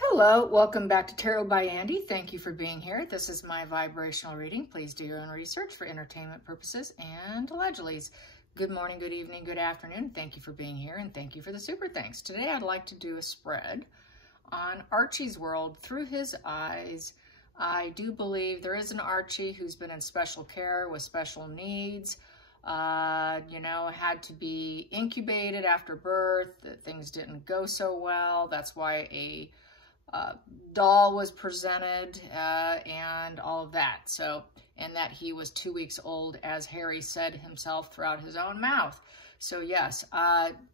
Hello, welcome back to Tarot by Andy. Thank you for being here. This is my vibrational reading. Please do your own research for entertainment purposes and allegedly. Good morning, good evening, good afternoon. Thank you for being here and thank you for the super thanks. Today I'd like to do a spread on Archie's world through his eyes. I do believe there is an Archie who's been in special care with special needs. Had to be incubated after birth. Things didn't go so well. That's why a doll was presented and all of that. So, and that he was 2 weeks old, as Harry said himself throughout his own mouth. So yes,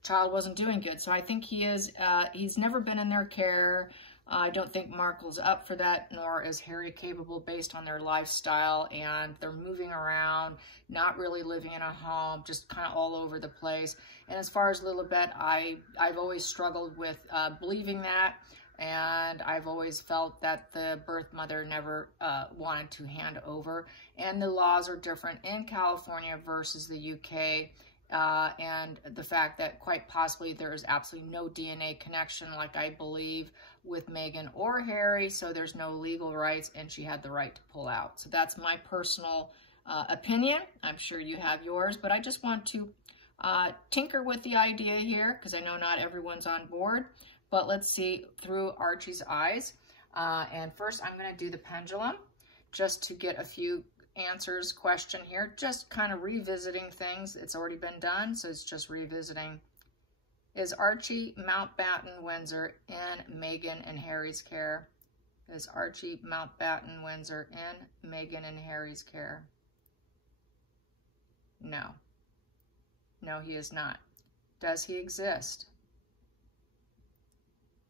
child wasn't doing good. So I think he is, he's never been in their care. I don't think Markle's up for that, nor is Harry capable based on their lifestyle, and they're moving around, not really living in a home, just kind of all over the place. And as far as Lilibet, I've always struggled with believing that. And I've always felt that the birth mother never wanted to hand over. And the laws are different in California versus the UK. And the fact that quite possibly there is absolutely no DNA connection, like I believe, with Meghan or Harry. So there's no legal rights, and she had the right to pull out. So that's my personal opinion. I'm sure you have yours, but I just want to tinker with the idea here because I know not everyone's on board. But let's see through Archie's eyes. And first I'm going to do the pendulum just to get a few answers question here. Just kind of revisiting things. It's already been done, so it's just revisiting. Is Archie Mountbatten Windsor in Meghan and Harry's care? Is Archie Mountbatten Windsor in Meghan and Harry's care? No. No, he is not. Does he exist?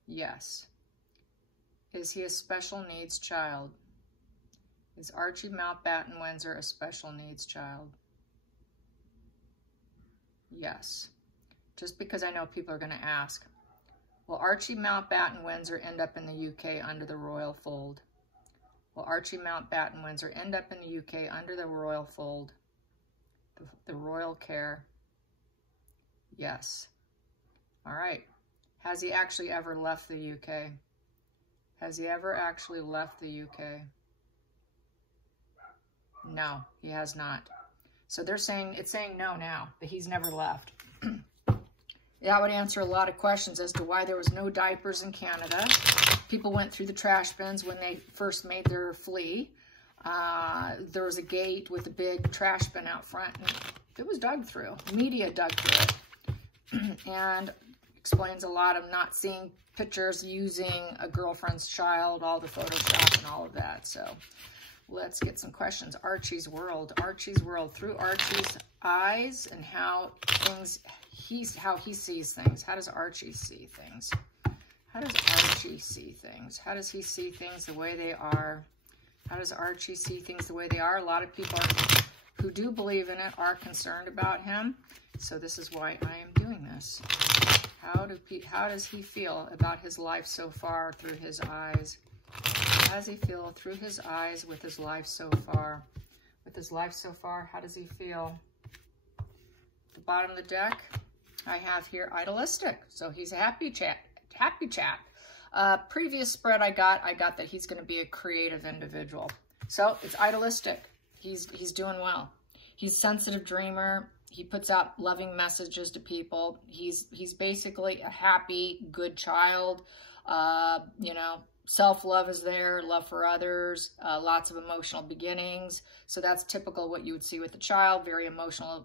Yes. Is he a special needs child? Is Archie Mountbatten Windsor a special needs child? Yes. Just because I know people are going to ask, will Archie Mountbatten Windsor end up in the UK under the royal fold? Will Archie Mountbatten Windsor end up in the UK under the royal fold? The royal care? Yes. All right. Has he actually ever left the UK? Has he ever actually left the UK? No, he has not. So they're saying, it's saying no now, that he's never left. That would answer a lot of questions as to why there was no diapers in Canada. People went through the trash bins when they first made their flee. There was a gate with a big trash bin out front, and it was dug through. Media dug through it. And explains a lot of not seeing pictures, using a girlfriend's child, all the Photoshop and all of that. So let's get some questions. Archie's world through Archie's eyes and how he sees things. How does Archie see things? How does Archie see things? How does he see things the way they are? How does Archie see things the way they are? A lot of people who do believe in it are concerned about him. So this is why I am doing this. How does he feel about his life so far through his eyes? How does he feel through his eyes with his life so far? With his life so far, how does he feel? The bottom of the deck, I have here idealistic. So he's a happy chap. Previous spread I got that he's going to be a creative individual. So it's idealistic. He's doing well. He's sensitive dreamer. He puts out loving messages to people. He's basically a happy, good child. Self-love is there, love for others, lots of emotional beginnings. So that's typical what you would see with a child, very emotional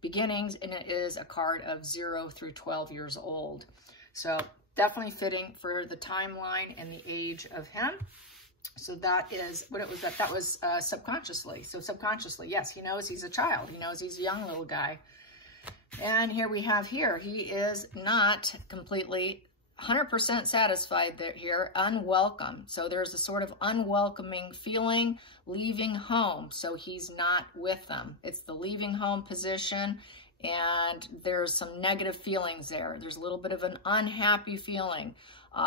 beginnings. And it is a card of 0 through 12 years old. So definitely fitting for the timeline and the age of him. So that is what it was. That was subconsciously. So subconsciously, yes, he knows he's a child. He knows he's a young little guy. And here we have here, he is not completely 100% satisfied here, unwelcome. So there's a sort of unwelcoming feeling leaving home. So he's not with them. It's the leaving home position. And there's some negative feelings there. There's a little bit of an unhappy feeling.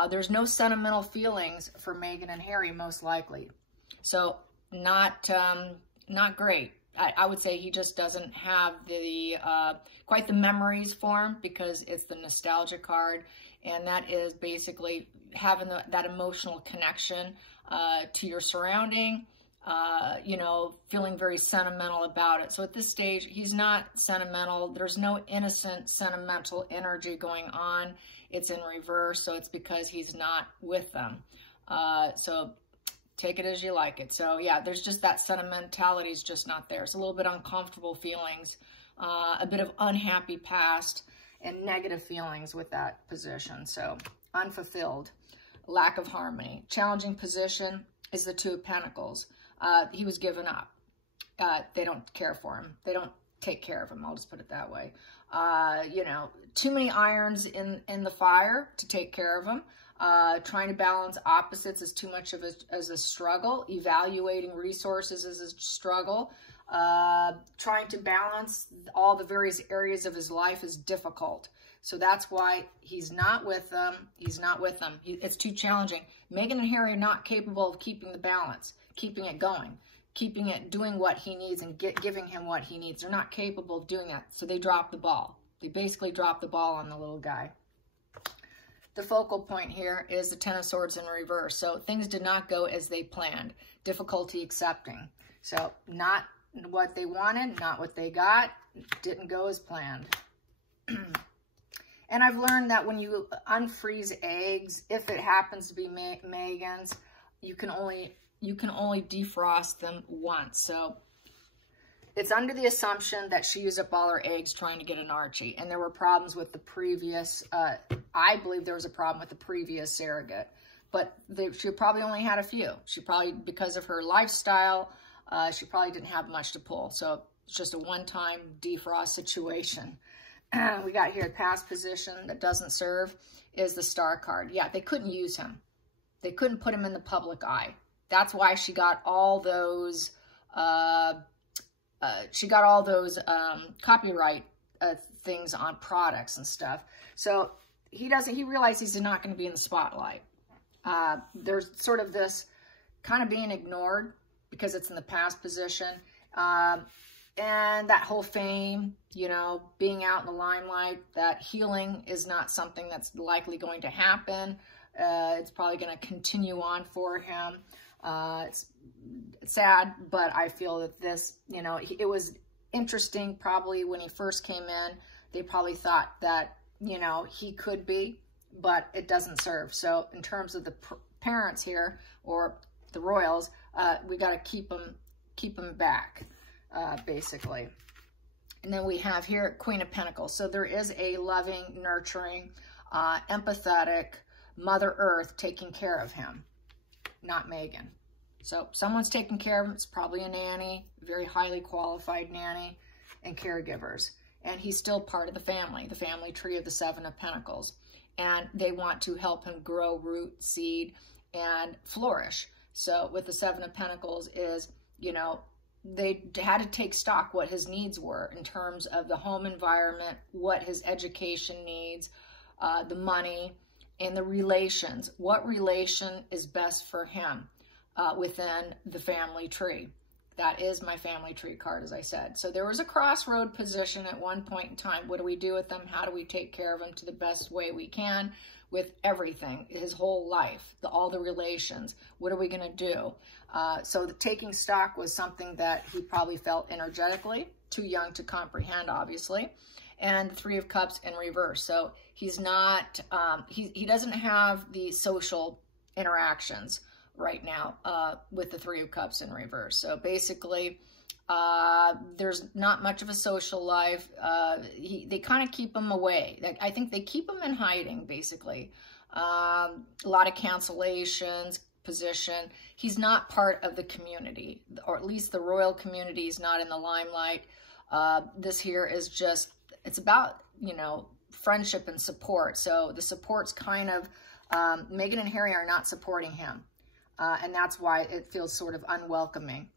There's no sentimental feelings for Meghan and Harry, most likely. So not great. I would say he just doesn't have the quite the memories for him because it's the nostalgia card. And that is basically having that emotional connection to your surrounding, you know, feeling very sentimental about it. So at this stage, he's not sentimental. There's no innocent, sentimental energy going on. It's in reverse, so it's because he's not with them. So take it as you like it. So yeah, there's just that sentimentality is just not there. It's a little bit uncomfortable feelings, a bit of unhappy past, and negative feelings with that position. So unfulfilled, lack of harmony. Challenging position is the Two of Pentacles. He was given up. They don't care for him. They don't take care of him. I'll just put it that way. You know, too many irons in the fire to take care of him. Trying to balance opposites is too much of a struggle. Evaluating resources is a struggle. Trying to balance all the various areas of his life is difficult. So that's why he's not with them. He's not with them. It's too challenging. Meghan and Harry are not capable of keeping the balance, keeping it going, keeping it, doing what he needs and giving him what he needs. They're not capable of doing that. So they drop the ball. They basically drop the ball on the little guy. The focal point here is the Ten of Swords in reverse. So things did not go as they planned. Difficulty accepting. So not what they wanted, not what they got. Didn't go as planned. And I've learned that when you unfreeze eggs, if it happens to be Meghan's, you can only defrost them once. So it's under the assumption that she used up all her eggs trying to get an Archie. And there were problems with the previous, I believe there was a problem with the previous surrogate. But she probably only had a few. She probably, because of her lifestyle, she probably didn't have much to pull. So it's just a one-time defrost situation. We got here, past position that doesn't serve is the Star card. Yeah, they couldn't use him. They couldn't put him in the public eye. That's why she got all those, copyright things on products and stuff. So he realizes he's not going to be in the spotlight. There's sort of this kind of being ignored because it's in the past position. And that whole fame, you know, being out in the limelight, that healing is not something that's likely going to happen. It's probably going to continue on for him. It's sad, but I feel that this, you know, it was interesting probably when he first came in. They probably thought that, you know, he could be, but it doesn't serve. So in terms of the parents here, or the royals, we got to keep them back. Basically. And then we have here Queen of Pentacles. So there is a loving, nurturing, empathetic Mother Earth taking care of him, not Meghan. So someone's taking care of him. It's probably a nanny, very highly qualified nanny and caregivers. And he's still part of the family tree of the Seven of Pentacles. And they want to help him grow, root, seed, and flourish. So with the Seven of Pentacles is, you know, they had to take stock what his needs were in terms of the home environment, what his education needs, the money, and the relations. What relation is best for him within the family tree? That is my family tree card, as I said. So there was a crossroad position at one point in time. What do we do with them? How do we take care of them to the best way we can with everything, his whole life, all the relations? What are we going to do? So the taking stock was something that he probably felt energetically, too young to comprehend, obviously. And the Three of Cups in reverse. So he's not, he doesn't have the social interactions right now with the Three of Cups in reverse. So basically, there's not much of a social life. They kind of keep him away. I think they keep him in hiding, basically. A lot of cancellations, position. He's not part of the community, or at least the royal community is not in the limelight. This here is just, it's about, you know, friendship and support. So the support's kind of, Meghan and Harry are not supporting him. And that's why it feels sort of unwelcoming,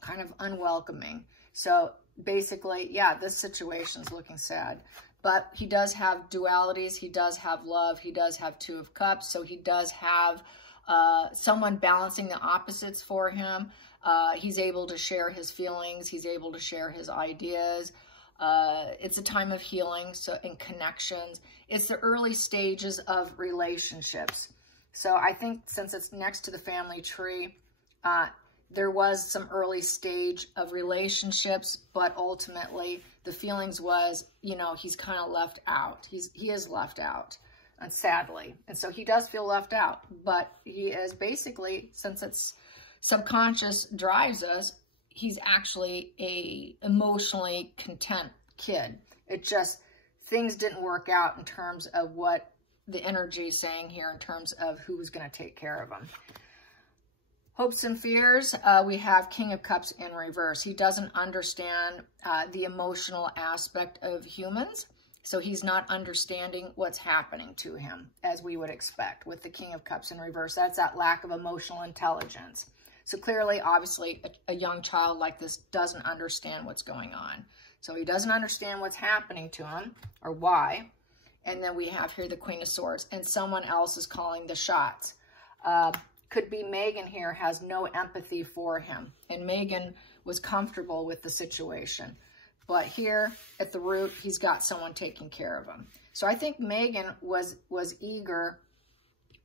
kind of unwelcoming. So basically, yeah, this situation's looking sad. But he does have dualities. He does have love. He does have Two of Cups. So he does have someone balancing the opposites for him. He's able to share his feelings. He's able to share his ideas. It's a time of healing, so in connections. It's the early stages of relationships. So I think since it's next to the family tree, there was some early stage of relationships, but ultimately the feelings was, you know, he's kind of left out. He is left out, and sadly. And so he does feel left out, but he is basically, since it's subconscious drives us, he's actually a emotionally content kid. It just, things didn't work out in terms of what the energy is saying here in terms of who was going to take care of him. Hopes and fears, we have King of Cups in reverse. He doesn't understand the emotional aspect of humans, so he's not understanding what's happening to him, as we would expect with the King of Cups in reverse. That's that lack of emotional intelligence. So clearly, obviously, a young child like this doesn't understand what's going on. So he doesn't understand what's happening to him or why. And then we have here the Queen of Swords, and someone else is calling the shots. Could be Megan here has no empathy for him, and Megan was comfortable with the situation. But here at the root, he's got someone taking care of him. So I think Megan was eager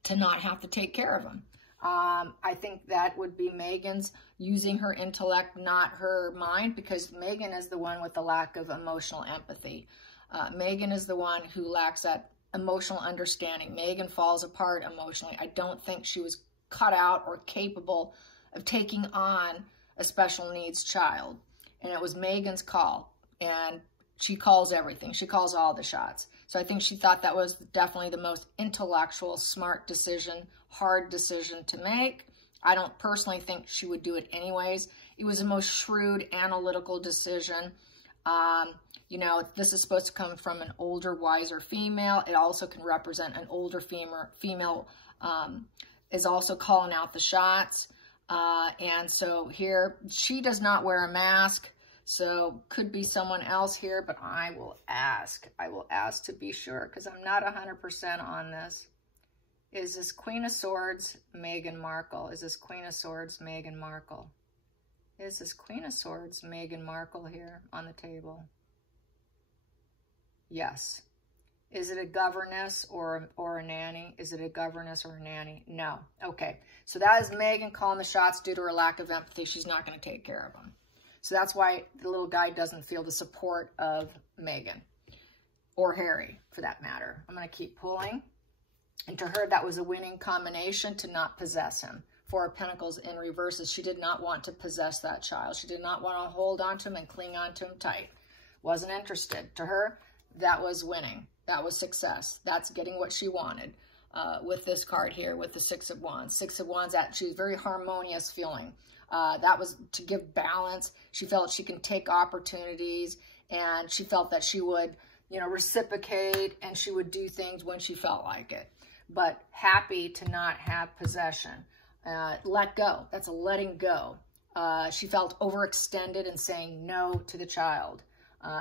to not have to take care of him. I think that would be Megan's using her intellect, not her mind, because Megan is the one with the lack of emotional empathy. Megan is the one who lacks that emotional understanding. Megan falls apart emotionally. I don't think she was cut out or capable of taking on a special needs child. And it was Megan's call, and she calls everything. She calls all the shots. So I think she thought that was definitely the most intellectual, smart decision, hard decision to make. I don't personally think she would do it anyways. It was the most shrewd, analytical decision. You know, this is supposed to come from an older, wiser female. It also can represent an older female is also calling out the shots. And so here, she does not wear a mask. So could be someone else here, but I will ask. I will ask to be sure, because I'm not 100% on this. Is this Queen of Swords, Meghan Markle? Is this Queen of Swords, Meghan Markle? Is this Queen of Swords, Meghan Markle here on the table? Yes. Is it a governess or a nanny? Is it a governess or a nanny? No. Okay. So that is Megan calling the shots due to her lack of empathy. She's not going to take care of them. So that's why the little guy doesn't feel the support of Megan or Harry, for that matter. I'm going to keep pulling. And to her, that was a winning combination to not possess him. Four of Pentacles in reverses. She did not want to possess that child. She did not want to hold on to him and cling on to him tight. Wasn't interested. To her, that was winning. That was success. That's getting what she wanted with this card here with the Six of Wands. Six of Wands, she was very harmonious feeling. That was to give balance. She felt she can take opportunities, and she felt that she would, you know, reciprocate, and she would do things when she felt like it. But happy to not have possession. Let go. That's a letting go. She felt overextended and saying no to the child.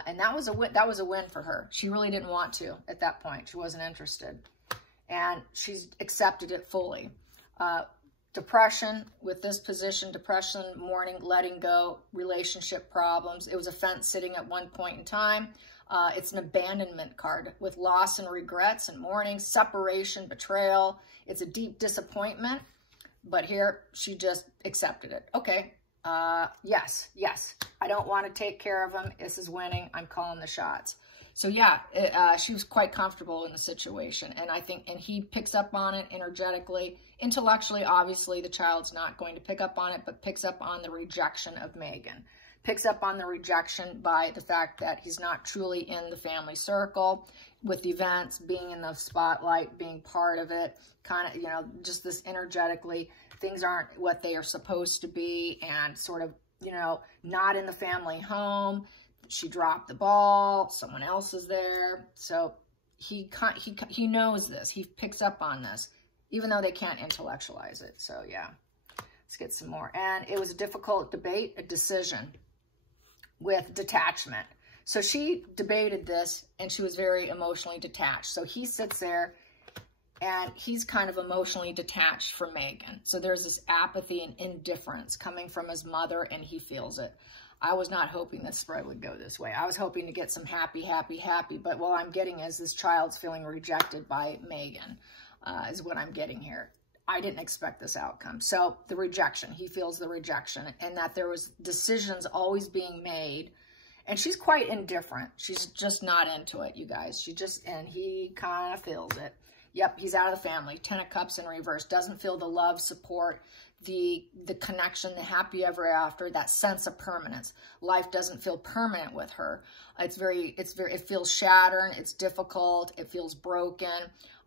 And that was a win for her. She really didn't want to at that point. She wasn't interested. And she's accepted it fully. Depression with this position, depression, mourning, letting go, relationship problems. It was a fence sitting at one point in time. It's an abandonment card with loss and regrets and mourning, separation, betrayal. It's a deep disappointment. But here, she just accepted it. Okay. Yes. I don't want to take care of him. This is winning. I'm calling the shots. So yeah, she was quite comfortable in the situation. And I think, and he picks up on it energetically. Intellectually, obviously, the child's not going to pick up on it, but picks up on the rejection of Megan. Picks up on the rejection by the fact that he's not truly in the family circle, with the events, being in the spotlight, being part of it, kind of, you know, just this energetically, things aren't what they are supposed to be, and sort of, you know, not in the family home. She dropped the ball. Someone else is there. So he knows this. He picks up on this, even though they can't intellectualize it. So yeah, let's get some more. And it was a difficult debate, a decision with detachment. So she debated this, and she was very emotionally detached. So he sits there, and he's kind of emotionally detached from Megan. So there's this apathy and indifference coming from his mother, and he feels it. I was not hoping this spread would go this way. I was hoping to get some happy, happy, happy. But what I'm getting is this child's feeling rejected by Megan, is what I'm getting here. I didn't expect this outcome. So the rejection, he feels the rejection, and that there was decisions always being made. And she's quite indifferent. She's just not into it, you guys. And he kind of feels it. Yep, he's out of the family. 10 of Cups in reverse. Doesn't feel the love, support, the connection, the happy ever after, that sense of permanence. Life doesn't feel permanent with her. It feels shattered. It's difficult. It feels broken.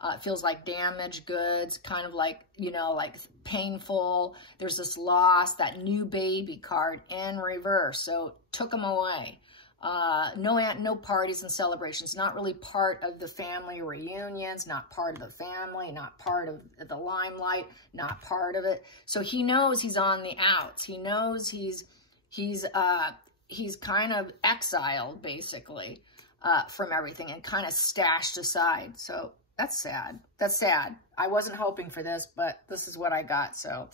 It feels like damaged goods, kind of like, you know, like painful. There's this loss, that new baby card in reverse. So took him away. No parties and celebrations, not really part of the family reunions, not part of the family, not part of the limelight, not part of it. So he knows he's on the outs. He knows he's kind of exiled, basically, from everything, and kind of stashed aside. So that's sad. That's sad. I wasn't hoping for this, but this is what I got. So,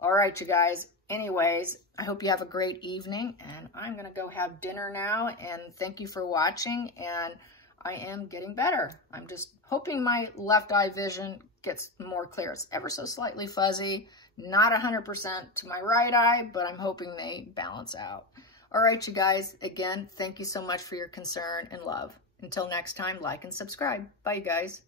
all right, you guys. Anyways, I hope you have a great evening, and I'm going to go have dinner now, and thank you for watching, and I am getting better. I'm just hoping my left eye vision gets more clear. It's ever so slightly fuzzy, not 100% to my right eye, but I'm hoping they balance out. All right, you guys, again, thank you so much for your concern and love. Until next time, like and subscribe. Bye, you guys.